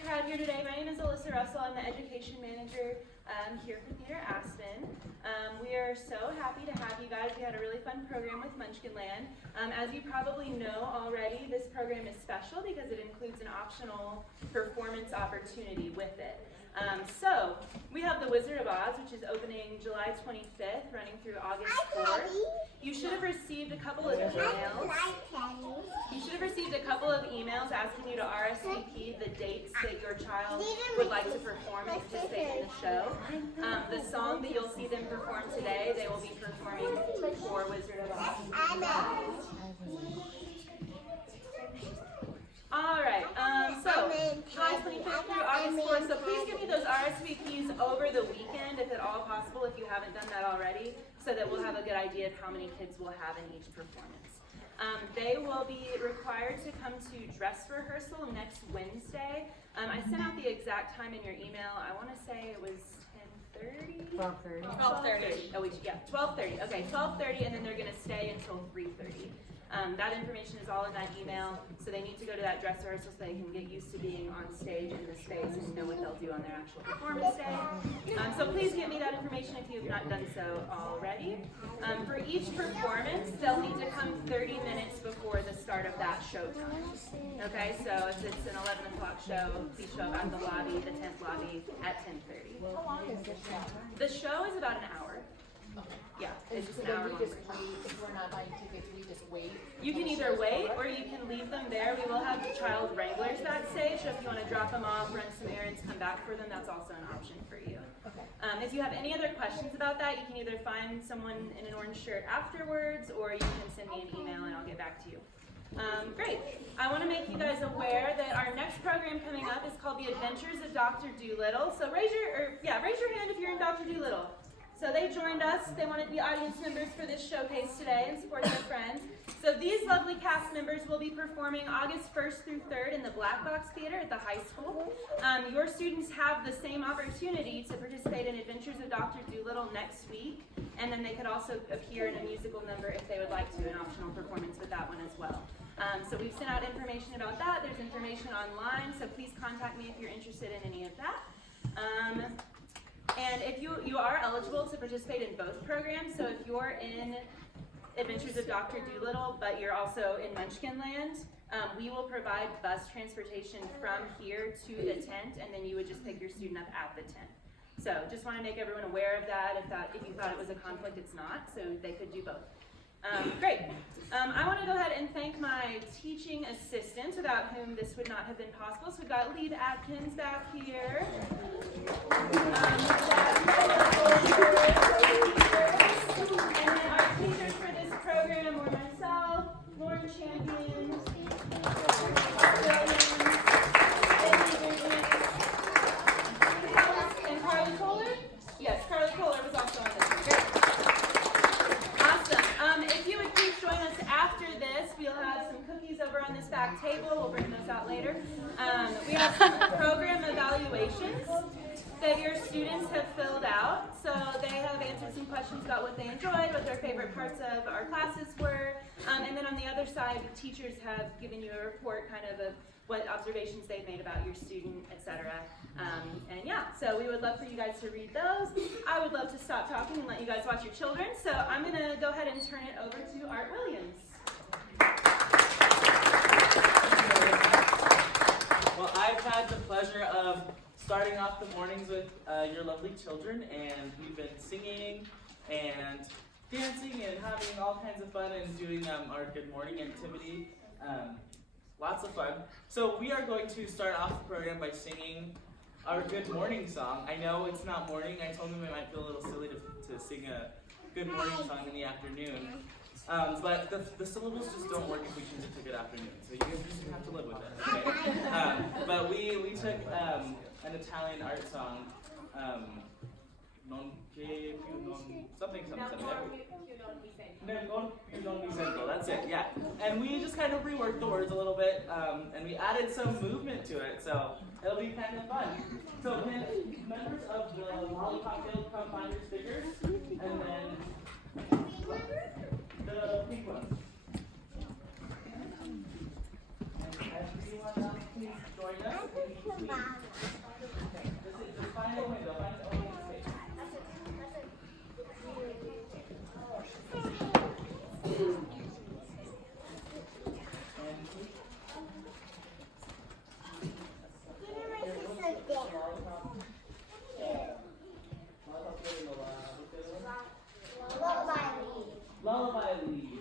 great crowd here today. My name is Alyssa Russell. I'm the education manager here for Theatre Aspen. We are so happy to have you guys. We had a really fun program with Munchkinland. As you probably know already, this program is special because it includes an optional performance opportunity with it. So we have The Wizard of Oz, which is opening July 25th, running through August 4th. You should have received a couple of emails. Asking you to RSVP the dates that your child would like to perform and participate in the show. The song that you'll see them perform today, they will be performing for Wizard of Oz. All right, so July 25th through August 4th, so please give me those RSVPs over the weekend, if at all possible, if you haven't done that already, so that we'll have a good idea of how many kids we'll have in each performance. They will be required to come to dress rehearsal next Wednesday. I sent out the exact time in your email. I want to say it was 10:30? 12:30. 12:30. Oh, yeah, 12:30. Okay, 12:30, and then they're going to stay until 3:30. That information is all in that email, so they need to go to that dress rehearsal so they can get used to being on stage in the space and know what they'll do on their actual performance day. So please give me that information if you have not done so already. For each performance, they'll need to come 30 minutes before the start of that show time. Okay, so if it's an 11 o'clock show, please show up at the lobby, the 10th lobby, at 10:30. How long is the show? The show is about an hour. Okay. Yeah, it's just So an hour then long. we just wait, if we're not buying tickets, we just wait? You can either wait or you can leave them there. We will have child wranglers backstage, so if you want to drop them off, run some errands, come back for them, that's also an option for you. Okay. If you have any other questions about that, you can either find someone in an orange shirt afterwards, or you can send me an email and I'll get back to you. Great. I want to make you guys aware that our next program coming up is called The Adventures of Dr. Dolittle. So raise your hand if you're in Dr. Dolittle. So they joined us. They wanted to be audience members for this showcase today and support their friends. So these lovely cast members will be performing August 1st through 3rd in the Black Box Theater at the high school. Your students have the same opportunity to participate in Adventures of Dr. Dolittle next week. And then they could also appear in a musical number if they would like to, an optional performance with that one as well. So we've sent out information about that. There's information online, so please contact me if you're interested in any of that. And if you are eligible to participate in both programs, so if you're in Adventures of Dr. Dolittle, but you're also in Munchkinland, we will provide bus transportation from here to the tent, and then you would just pick your student up at the tent. So just want to make everyone aware of that. If you thought it was a conflict, it's not, so they could do both. Great. I want to go ahead and thank my teaching assistants, without whom this would not have been possible. So we've got Lead Atkins back here. And then our teachers for this program were myself, Lauren Champion, and Carly Kohler. Yes, Carly Kohler was also on this one. Great. If you would please join us after this, we'll have some cookies over on this back table. We'll bring those out later. We have some program evaluations that your students have filled out. So they have answered some questions about what they enjoyed, what their favorite parts of our classes were. And then on the other side, teachers have given you a report kind of what observations they've made about your student, etc. And yeah, so we would love for you guys to read those. I would love to stop talking and let you guys watch your children. So I'm going to go ahead and turn it over to Art Williams. Well, I've had the pleasure of starting off the mornings with your lovely children, and we've been singing and dancing and having all kinds of fun and doing our good morning activity. Lots of fun. So we are going to start off the program by singing our good morning song. I know it's not morning. I told them it might feel a little silly to sing a good morning song in the afternoon. But the syllables just don't work if we choose it to good afternoon. So you guys just have to live with it. Okay? But we took an Italian art song, non che più non something. Non più non mi sento. That's it, yeah. And we just kind of reworked the words a little bit, and we added some movement to it, so it'll be kind of fun. So can members of the Lollipop Guild come find your stickers, and then the pink ones. And as anyone else, please join us. Just find a window. Find an open space. Lullaby lead.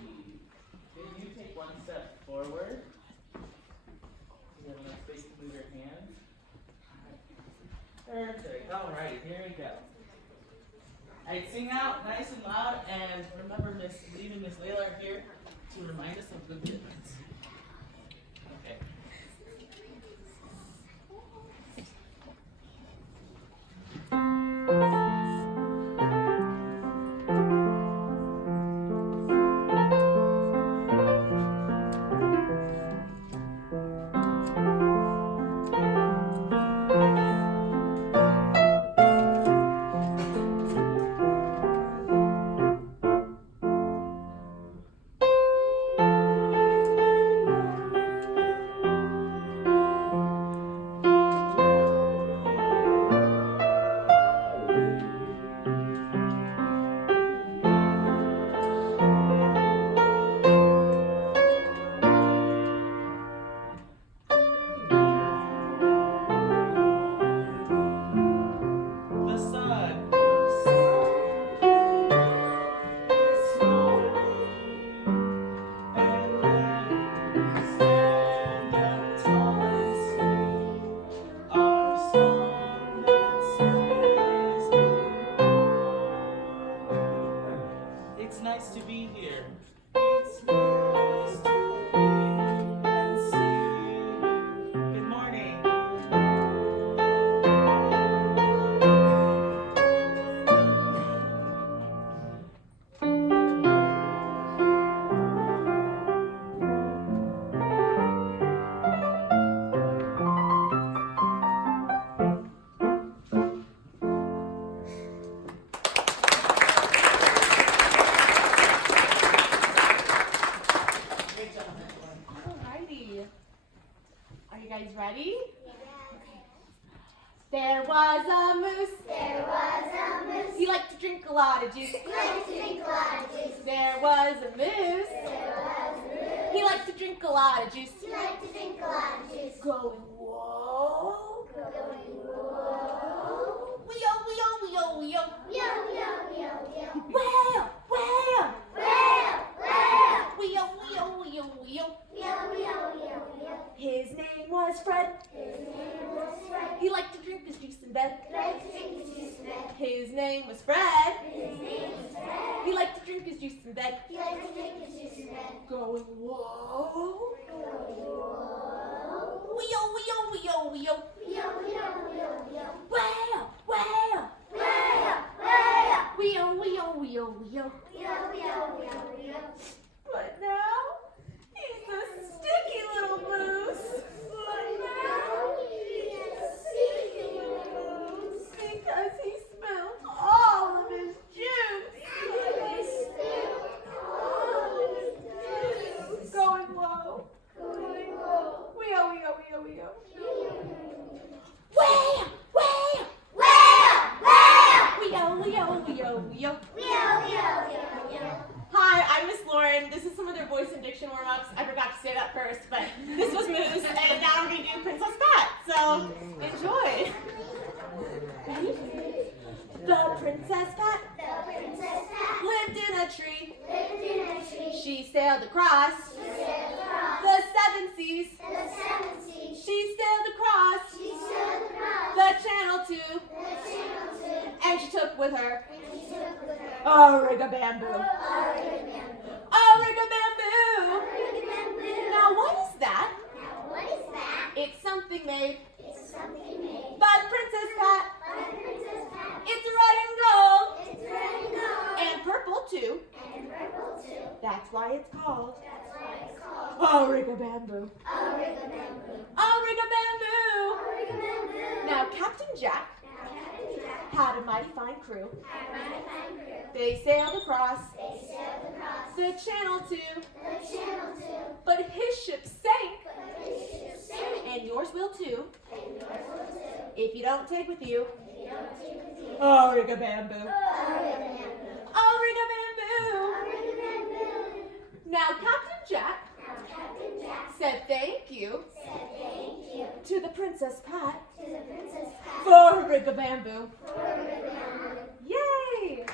Then you take one step forward. You have enough space to move your hands. Perfect. Alright, here we go. Alright, sing out nice and loud, and remember leaving Miss Layla here to remind us of good difference. Okay. It's nice to be here. It's nice to be and see you. Good morning. Alrighty. Are you guys ready? There was a moose. There was a moose. He liked to drink a lot of juice. He liked to drink a lot of juice. There was a moose. There was a moose. He liked to drink a lot of juice. He liked to drink a lot of juice. Going whoa. Going whoa. Wee-o, wee-o, wee-o, wee-o. Yo, yo, yo, yo. Whale, whale. Whale, whale. Wee-o, wee-o, wee-o, wee-o. Yo, yo, yo, yo. His name was Fred. His name was Fred. He liked to drink his juice in bed. He liked to drink his juice in bed. His name was Fred. His name was Fred. He liked to drink his juice in bed. He liked to drink his juice in bed. Going whoa. Going whoa. Wee-o, wee-o, wee-o, wee-o. Yo, yo, yo, yo. Whale, whale. Whale, whale. Wee-o, wee-o, wee-o, wee-o. Yo, yo, yo, yo. But now, he's a sticky little moose. But now, because he spilled all of his juice. Going whoa. Wee-o, wee-o, wee-o, wee-o. Whale, whale. Wee-o, wee-o, wee-o, wee-o. Hi, I'm Miss Lauren. This is some of their voice and diction warm-ups. I forgot to say that first, but this was Moose, and now I'm going to do Princess Pat. So, enjoy. Ready? The Princess Pat lived in a tree. She sailed across the seven seas. She sailed across the channel too, and she took with her a rig of bamboo. A rig of bamboo. Now what is that? It's something made by Princess Pat. It's red and gold and purple too. That's why it's called a rig of bamboo. A rig of bamboo. Now Captain Jack had a mighty fine crew. They sailed across the channel too, but his ship sank And yours will too. If you don't take with you. Origa-bamboo. Origa-bamboo. Now Captain Jack said thank you to the Princess Pat for Origa-bamboo. Yay!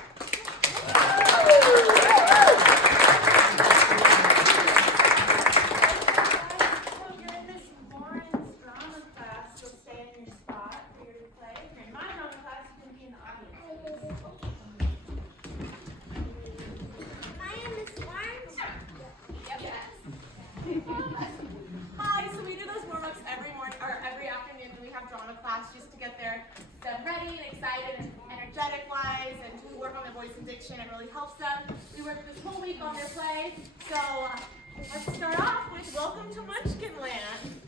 Hi, so we do those warm-ups every morning or every afternoon when we have drama class just to get them ready and excited and energetic-wise, and to work on their voice and diction. It really helps them. We work this whole week on their play. So let's start off with Welcome to Munchkinland.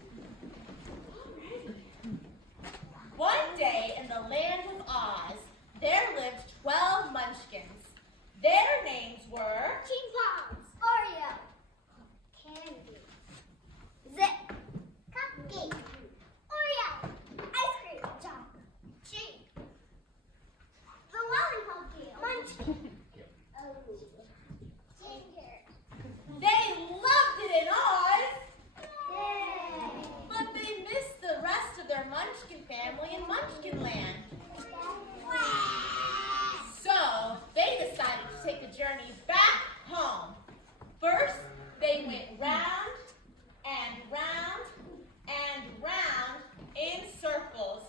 One day in the land of Oz, there lived 12 munchkins. Their names were King Pops, Oreo, candy, Zip, cupcake, Oreo, ice cream, chocolate, cheese, the lollipop deal, Munchkin, Ginger. They loved it in Oz, Yay! but they missed the rest of their Munchkin family in Munchkinland. So they decided to take a journey back home. First, they went round and round and round in circles,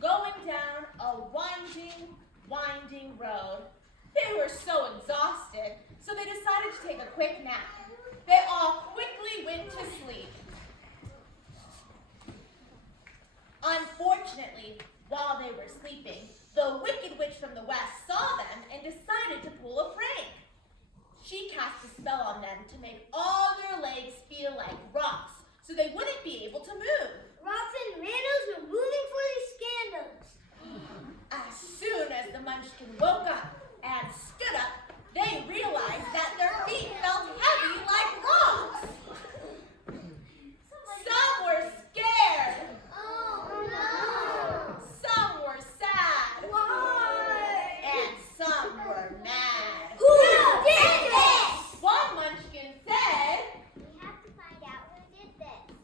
going down a winding, winding road. They were so exhausted, so they decided to take a quick nap. They all quickly went to sleep. Unfortunately, while they were sleeping, the Wicked Witch from the West saw them and decided to pull a prank. She cast a spell on them to make all their legs feel like rocks, so they wouldn't be able to move. Rocks and Randos were moving for these scandals. As soon as the Munchkin woke up and stood up, they realized that their feet felt heavy like rocks. Some were scared. Oh no! Some were sad. Why? And some were mad. Who did this? One Munchkin said, We have to find out who did this.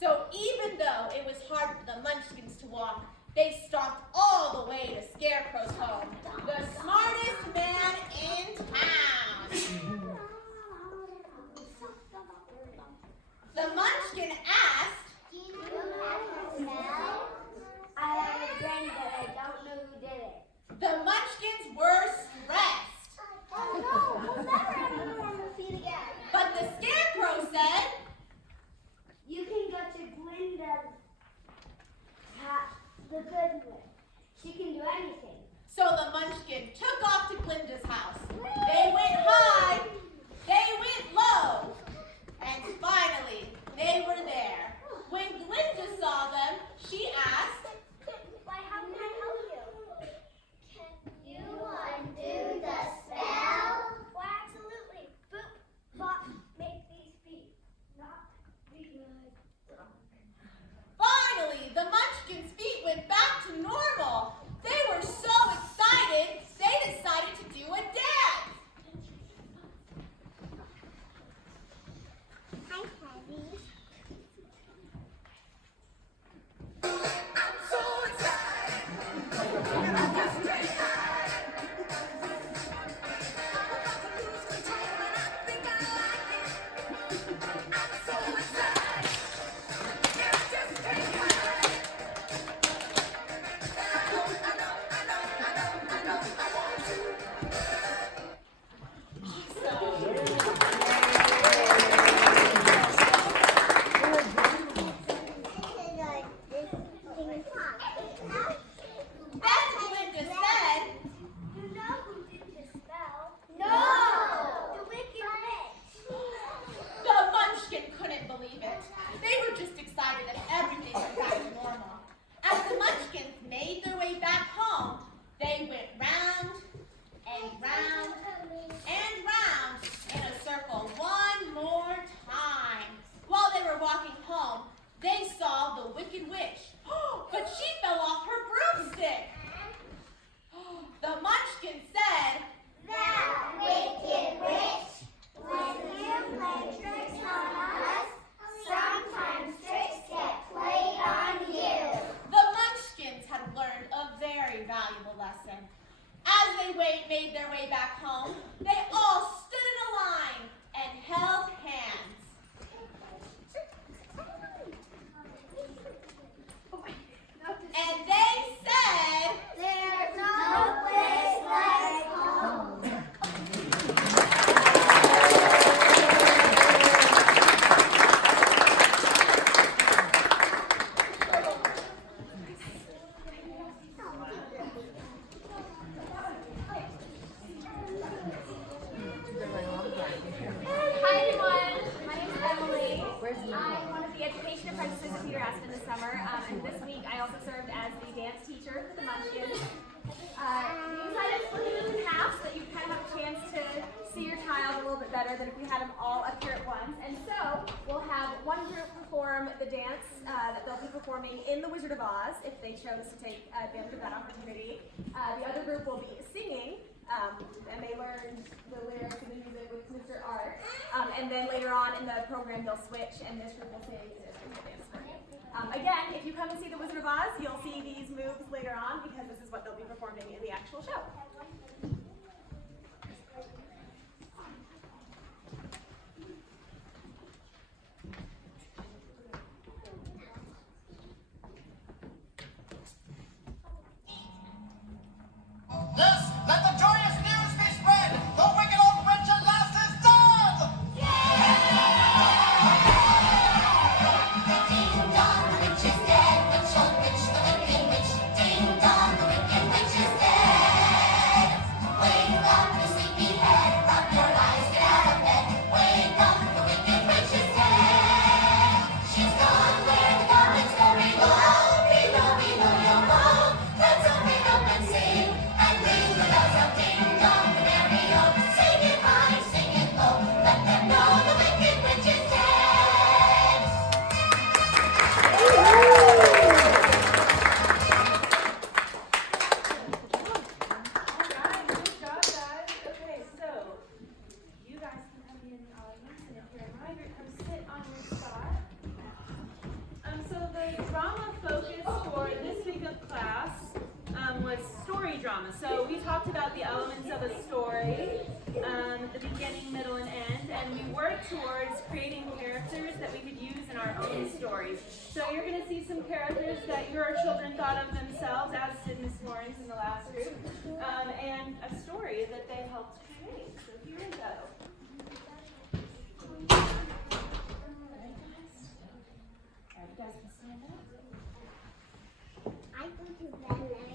so even though it was hard for the Munchkins to walk, they stomped all the way to Scarecrow's home, the smartest man in town. The Munchkin asked, Do you have a smell? I have a friend, but I don't know who did it. the Munchkins were stressed. Oh no! We'll never have a normal feet again. But the Scarecrow said, You can go to Glinda's the good one. She can do anything. so the Munchkin took off to Glinda's house. They went high, they went low, and finally they were there. When Glinda saw them, she asked, Why, how can I help you? Can you undo the spell? Why, absolutely. Boop, bop, make these feet not be like finally the Munchkin's feet went back to normal. They were so excited, they very valuable lesson. As they made their way back home, they all stood in a line and held hands. And they said, There's no place like home. Hi everyone, my name is Emily. I'm one of the education apprentices at Theatre Aspen this summer, and this week I also served as the dance teacher for the Munchkins. These I just split them in half so that you kind of have a chance to see your child a little bit better than if we had them all up here at once. And so we'll have one group perform the dance that they'll be performing in the Wizard of Oz if they chose to take advantage of that opportunity. The other group will be singing. And they learned the lyrics and the music with Mr. Art. And then later on in the program, they'll switch, and this group will sing, and this group will dance for you. Again, if you come and see the Wizard of Oz, you'll see these moves later on because this is what they'll be performing in the actual show. Yes, let the joyous news be spread! The wicked old witch at last is dead! Ding dong, the witch is dead. Witch, old witch, the wicked witch. Ding dong, the wicked witch is dead. Wake up, you sleepyhead. Rub your eyes, get out of bed. Wake up, the wicked witch is dead. She's gone where the goblins go below. Below, below your bow. Let's open up and sing. And ring the bells of ding dong, the merry-o. Sing it high, sing it low. Let them know the wicked witch is dead. Alright, good job, guys. Okay, so you guys can come in the audience, and if you're in my group, come sit on your spot. So the drama focus for this week of class was story drama. So we talked about the elements of a story, the beginning, middle, and end, and we worked towards creating characters that we could use in our own stories. So you're going to see some characters that your children thought of themselves, as did Miss Lawrence in the last group, and a story that they helped create. So here we go. Alright, you guys can stand up.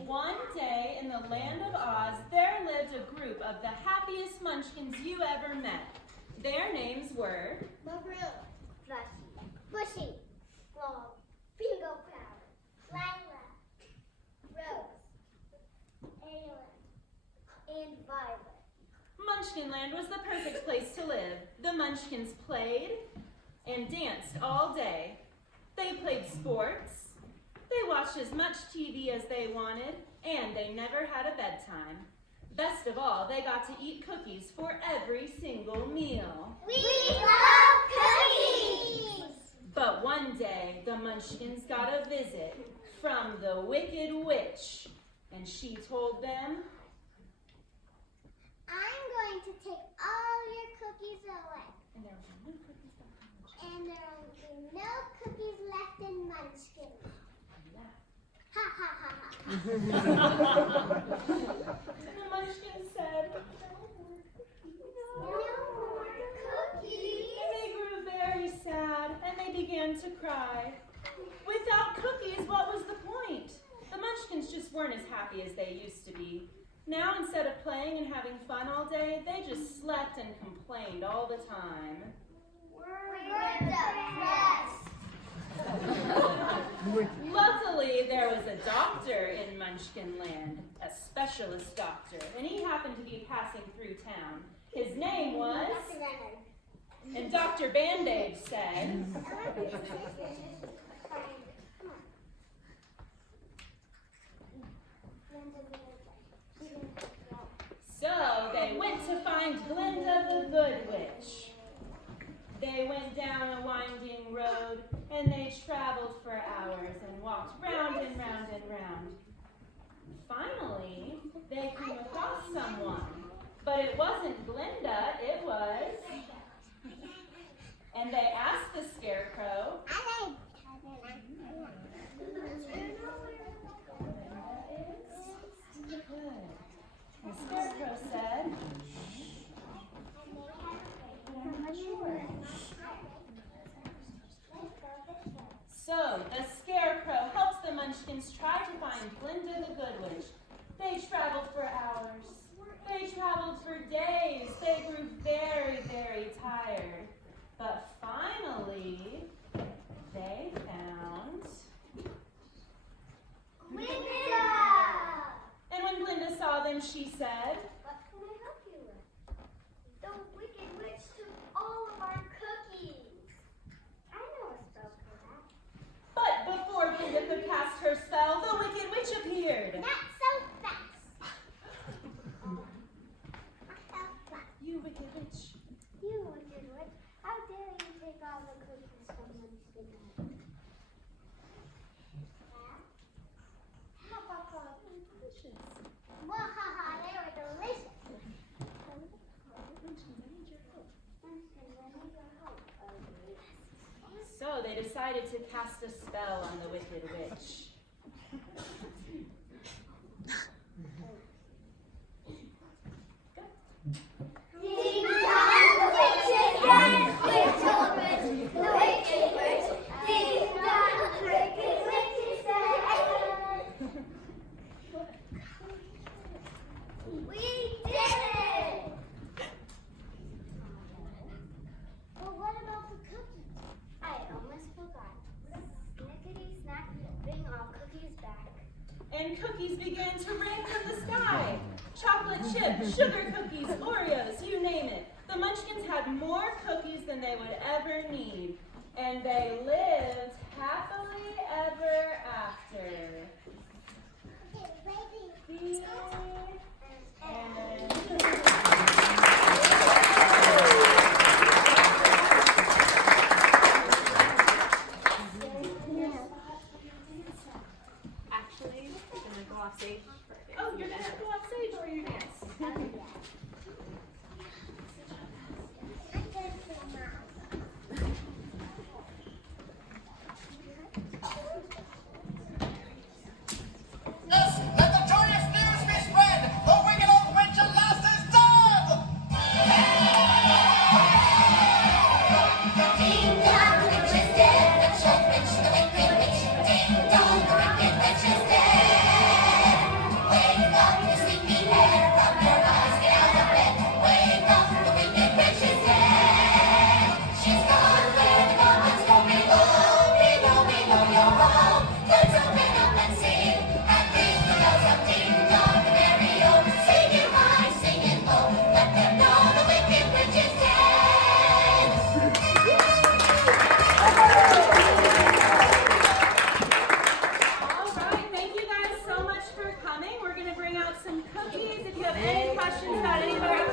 One day in the land of Oz, there lived a group of the happiest munchkins you ever met. Their names were Maroon, Flushy, Bushy, Long, Bingo Cloud, Lila, Rose, Aylin, and Violet. Munchkinland was the perfect place to live. The Munchkins played and danced all day. They played sports. They watched as much TV as they wanted, and they never had a bedtime. Best of all, they got to eat cookies for every single meal. We love cookies! But one day, the Munchkins got a visit from the Wicked Witch, and she told them, I'm going to take all your cookies away. and there were no cookies left. And there will be no cookies left in Munchkin. Ha ha ha ha. And the Munchkins said, No more cookies. and they grew very sad, and they began to cry. Without cookies, what was the point? The Munchkins just weren't as happy as they used to be. Now, instead of playing and having fun all day, they just slept and complained all the time. We're depressed. Luckily, there was a doctor in Munchkinland, a specialist doctor, and he happened to be passing through town. His name was, and Dr. Band-Aid said, so they went to find Glinda the Good Witch. They went down a winding road, and they traveled for hours and walked round and round and round. Finally, they came across someone. But it wasn't Glinda, it was... And they asked the Scarecrow, The Scarecrow said, I'm not sure. So, the Scarecrow helps the Munchkins try to find Glinda the Good Witch. They traveled for hours. They traveled for days. They grew very, very tired. But finally, they found Glinda! And when Glinda saw them, she said, What can I help you with? The Wicked Witch took all of our cookies. I know a spell for that. But before Glinda could cast her spell, the Wicked Witch appeared. Not so fast. You Wicked Witch. You Wicked Witch, how dare you take all the cookies from Munchkinland? How about those? Delicious. Wahaha, they were delicious. So they decided to cast a spell on the Wicked Witch. Ding dong, the witch is dead. Witch, old witch, the Wicked Witch. Ding dong, the Wicked Witch is dead. We did it! Well, what about the cookies? I almost forgot. Snickety snack, bring all cookies back. And cookies began to rain from the sky. Chocolate chip, sugar cookies, Oreos, you name it. The Munchkins had more cookies than they would ever need. And they lived happily ever after. The Actually, I'm gonna go off stage for a bit. Oh, you're gonna go off stage for your dance. Yes, let the joyous news be spread. The wicked old witch at last is dead. Ding dong, the witch is dead. Witch, old witch, the wicked witch. Ding dong, the wicked witch is dead. Wake up, you sleepy head. Rub your eyes, get out of bed. Wake up, the wicked witch is dead. She's gone where the goblins go below. Below, below your home. Let's open up and sing. And ring the bells of ding dong, merry-o. Sing it high, sing it low. Let them know the wicked witch is dead. All right, thank you guys so much for coming. We're gonna bring out some cookies. If you have any questions about anybody